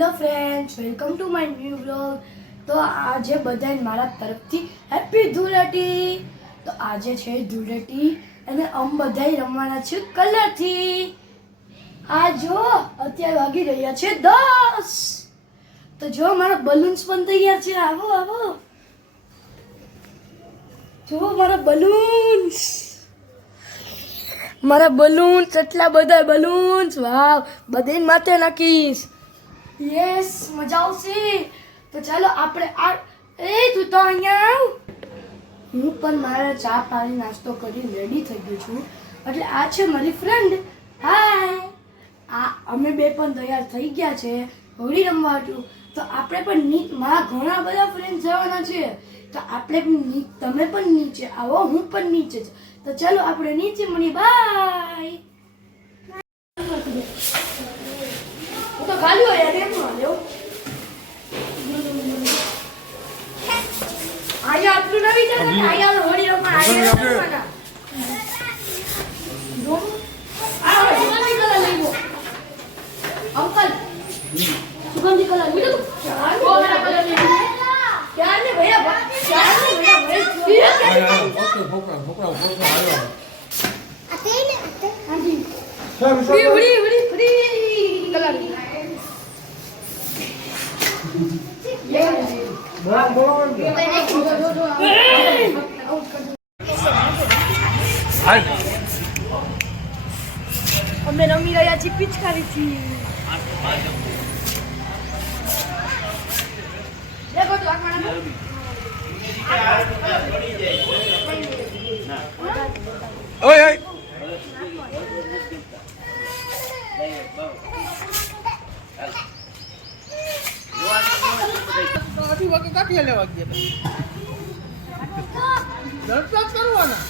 Hello friends, welcome to my new vlog. તો આજે બધાને મારા તરફથી હેપી ધૂળેટી. તો આજે છે ધૂળેટી અને અમે બધાય રમવાના છે કલરથી. આ જો અત્યારે વાગી રહ્યા છે 10. તો જો મારા બલૂન્સ પણ તૈયાર છે. આવો આવો, જો મારા બલૂન્સ, મારા બલૂન્સ, એટલા બધા બલૂન્સ. વાવ, બધાને માથે નાખીશ. યસ, મજા આવશે. તો ચાલો આપણે આ તું તો અહીંયા આવ. હું પણ મારા ચા પાણી નાસ્તો કરીને રેડી થઈ ગયો છું. એટલે આ છે મારી ફ્રેન્ડ. હાય. અમે બે પણ તૈયાર થઈ ગયા છે હોળી રમવા હતું. તો આપણે પણ મારા ઘણા બધા ફ્રેન્ડ જવાના છે. તો આપણે પણ તમે પણ નીચે આવો, હું પણ નીચે છું. તો ચાલો આપણે નીચે મળીએ. બાય. હું તો ખાલી હોય યાર, એમ આવ્યો. અહીંયા આટલું નવી છે ને, અહીંયા હોળી રમવા અહીંયા રમવાના. આ સુગંધી કલર લઈ લો અંકલ. સુગંધી કલર લઈ લો. ઓલા કલર લઈ લો. ક્યાં ને ભૈયા, ક્યાં ને ભૈયા. Free colour. અમે રમી રહ્યા છીએ પિચકારીથી. ઓય ઓય કાઢી લેવા ગયા કરવાના.